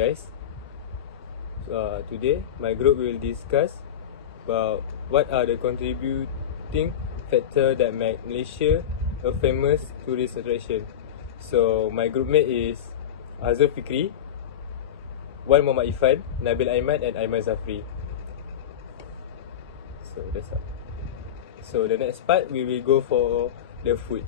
guys. Today my group will discuss about what are the contributing factor that make Malaysia a famous tourist attraction. So my groupmate is Azrul Fikri, Wan Muhammad Ifan, Nabil Aiman and Aiman Zafri. So that's all. So the next part we will go for the food.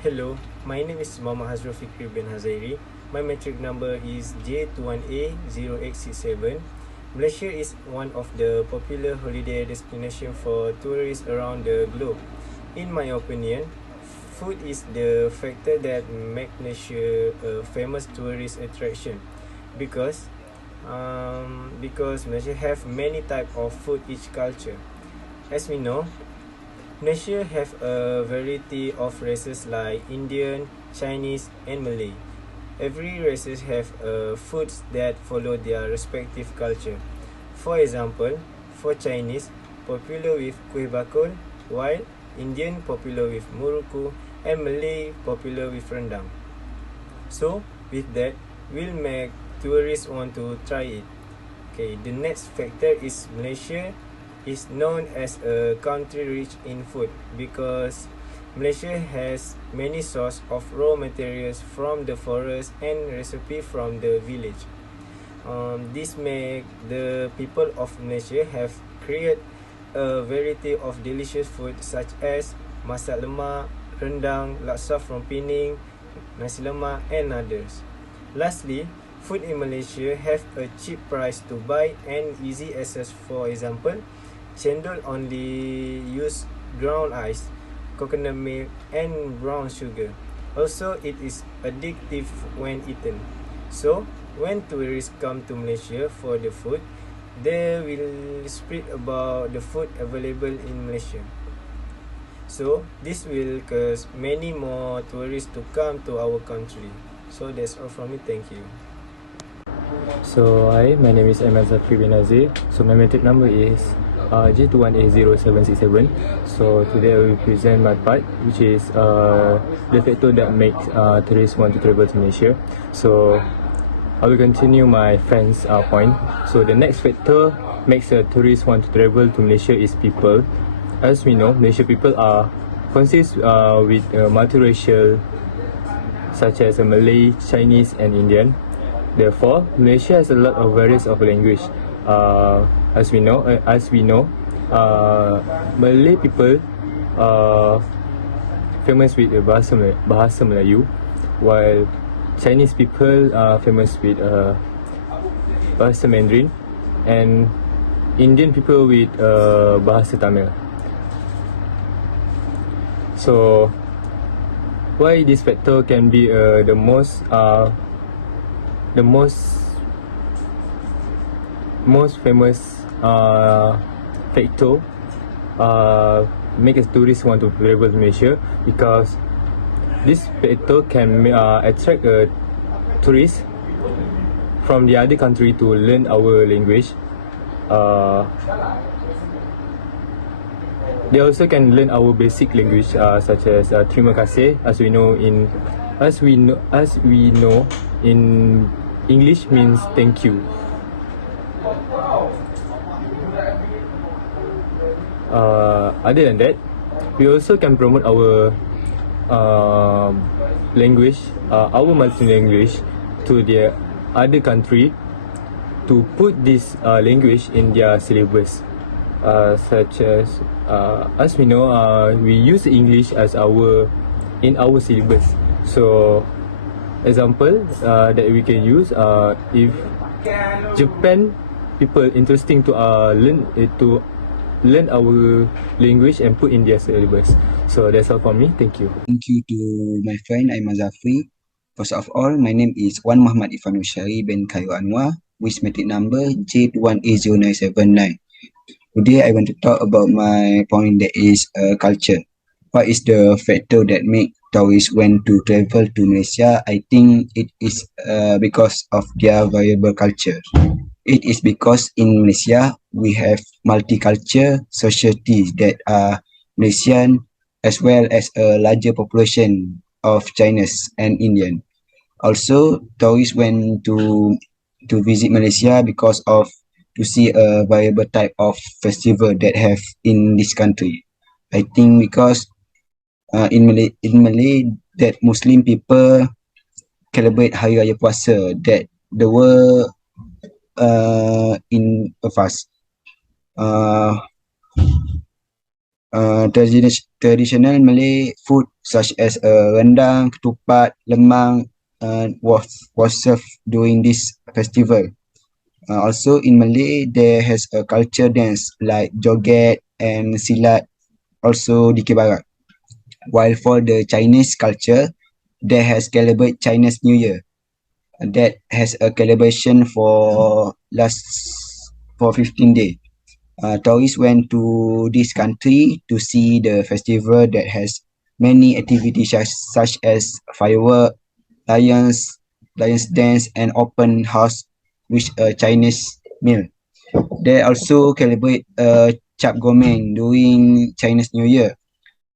Hello, my name is Muhammad Azrul Fikri bin Hazairi. My metric number is J21A0867. Malaysia is one of the popular holiday destinations for tourists around the globe. In my opinion, food is the factor that makes Malaysia a famous tourist attraction because Malaysia have many type of food each culture. As we know, Malaysia have a variety of races like Indian, Chinese and Malay. Every races have foods that follow their respective culture. For example, for Chinese, popular with kuih bakul, while Indian popular with muruku and Malay popular with rendang. So, with that, will make tourists want to try it. Okay, the next factor is Malaysia is known as a country rich in food because Malaysia has many sources of raw materials from the forest and recipe from the village. This make the people of Malaysia have create a variety of delicious food such as masak lemak, rendang, laksa from Pening, nasi lemak and others. Lastly, food in Malaysia have a cheap price to buy and easy access. For example, cendol only use ground ice, coconut milk and brown sugar. Also, it is addictive when eaten. So, when tourists come to Malaysia for the food, they will spread about the food available in Malaysia. So, this will cause many more tourists to come to our country. So, that's all from me. Thank you. So hi, my name is Aiman Zafri bin Azir. So my metric number is J21A0767. So today I will present my part, which is the factor that makes tourists want to travel to Malaysia. So I will continue my friend's point. So the next factor makes a tourist want to travel to Malaysia is people. As we know, Malaysian people are consist with multiracial, such as Malay, Chinese and Indian. Therefore, Malaysia has a lot of various of language. As we know, Malay people are famous with bahasa Melayu, while Chinese people are famous with bahasa Mandarin, and Indian people with bahasa Tamil. So, why this factor can be the most famous factor make a tourist want to travel to Malaysia, because this factor can attract a tourist from the other country to learn our language. They also can learn our basic language such as terima kasih, as we know in English means thank you. Other than that, we also can promote our language, our multi-language, to the other country to put this language in their syllabus. Such as we know, we use English as in our syllabus. So example that we can use, if Japan people interesting to learn our language and put in their syllabus. So that's all for me. Thank you. Thank you to my friend Aiman Zafri. First of all, my name is Wan Muhammad Ifan Ushari bin Khairul Anwar with metric number J21A0979. Today I want to talk about my point, that is culture. What is the factor that make tourists want to travel to Malaysia? I think it is because of their variable culture. It is because in Malaysia we have multicultural societies that are Malaysian, as well as a larger population of Chinese and Indian. Also, tourists went to to visit Malaysia because of to see a variable type of festival that have in this country. I think because in Malay that Muslim people celebrate Hari Raya Puasa that the world in a fast. Uh, Traditional Malay food such as rendang, ketupat, lemang was served during this festival. Also in Malay, there has a culture dance like joget and silat, also Dikir Barat. While for the Chinese culture, they has celebrate Chinese New Year. That has a celebration for 15 days. Tourists went to this country to see the festival that has many activities such as firework, lions dance, and open house with a Chinese meal. They also celebrate Cap Gomeng during Chinese New Year,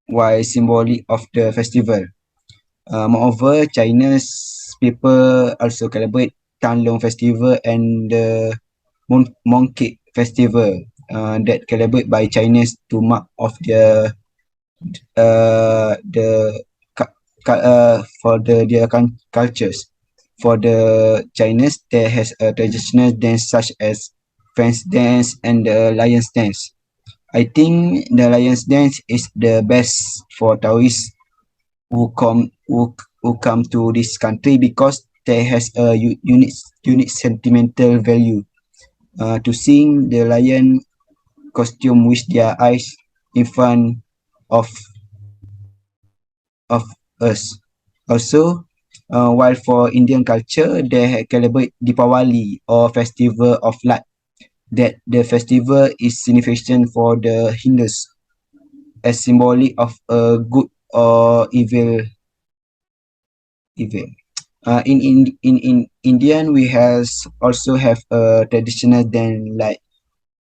while symbolic of the festival. Moreover, Chinese people also celebrate Tan Long Festival and the Mooncake Festival that celebrate by Chinese to mark of the for their cultures. For the Chinese, there has a traditional dance such as French dance and the Lions dance. I think the Lions dance is the best for tourists who come to this country because there has a unique sentimental value. To seeing the lion costume with their eyes in front of of us. Also, while for Indian culture, they celebrate Deepavali or Festival of Light. That the festival is significant for the Hindus as symbolic of a good or evil. In Indian, we has also have a traditional dance like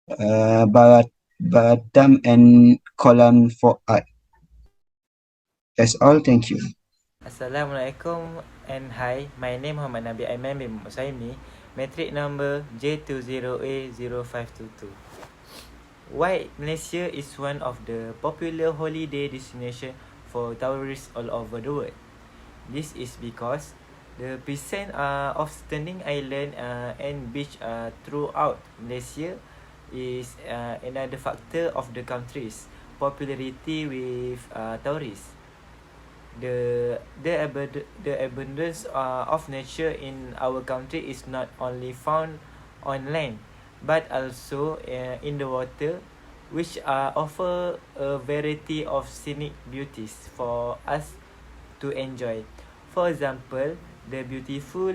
Bharatam and Kolam for art. That's all. Thank you. Assalamualaikum and hi, my name Muhammad Nabi Aiman bin Musaimi, metric number J20A0522. Why Malaysia is one of the popular holiday destination for tourists all over the world? This is because the presence of stunning island and beach throughout Malaysia is another factor of the country's popularity with tourists. The abundance of nature in our country is not only found on land but also in the water, which offer a variety of scenic beauties for us to enjoy. For example, the beautiful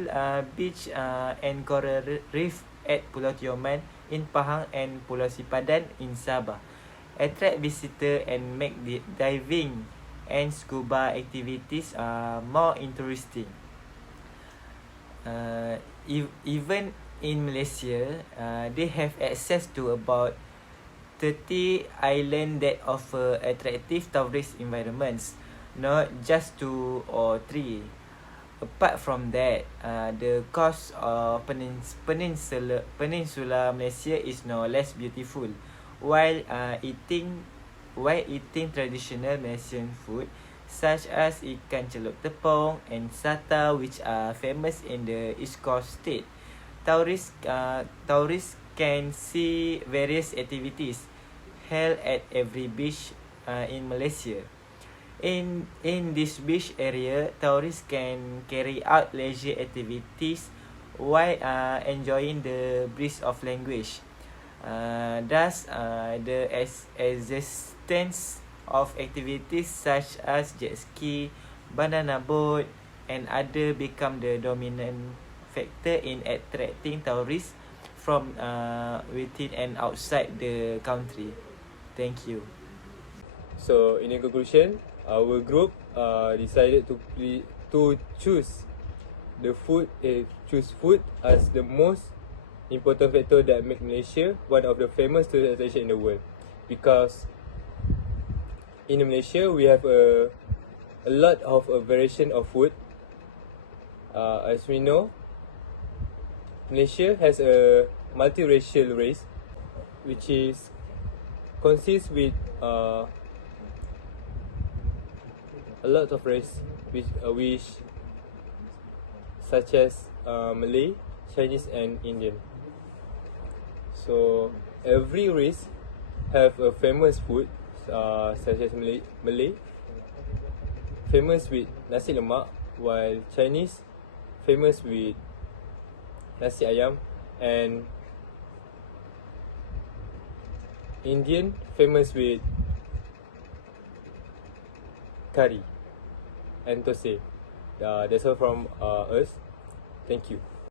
beach and coral reef at Pulau Tioman in Pahang and Pulau Sipadan in Sabah attract visitors and make the diving and scuba activities more interesting. Even in Malaysia, they have access to about 30 islands that offer attractive tourist environments, not just 2 or 3. Apart from that, the coast of peninsula Malaysia is no less beautiful. While eating traditional Malaysian food such as ikan celup tepung and sata, which are famous in the East Coast state, tourists can see various activities held at every beach in Malaysia. In this beach area, tourists can carry out leisure activities while enjoying the breeze of language. Thus, the existence of activities such as jet ski, banana boat, and other become the dominant factor in attracting tourists from within and outside the country. Thank you. So in conclusion, our group decided to choose food as the most important factor that make Malaysia one of the famous tourist attraction in the world, because in Malaysia we have a lot of a variation of food. As we know, Malaysia has a multiracial race, which consists with a lot of race, which such as Malay, Chinese, and Indian. So every race have a famous food, such as Malay famous with nasi lemak, while Chinese famous with nasi ayam, and Indian famous with curry and thosai. That's all from us. Thank you.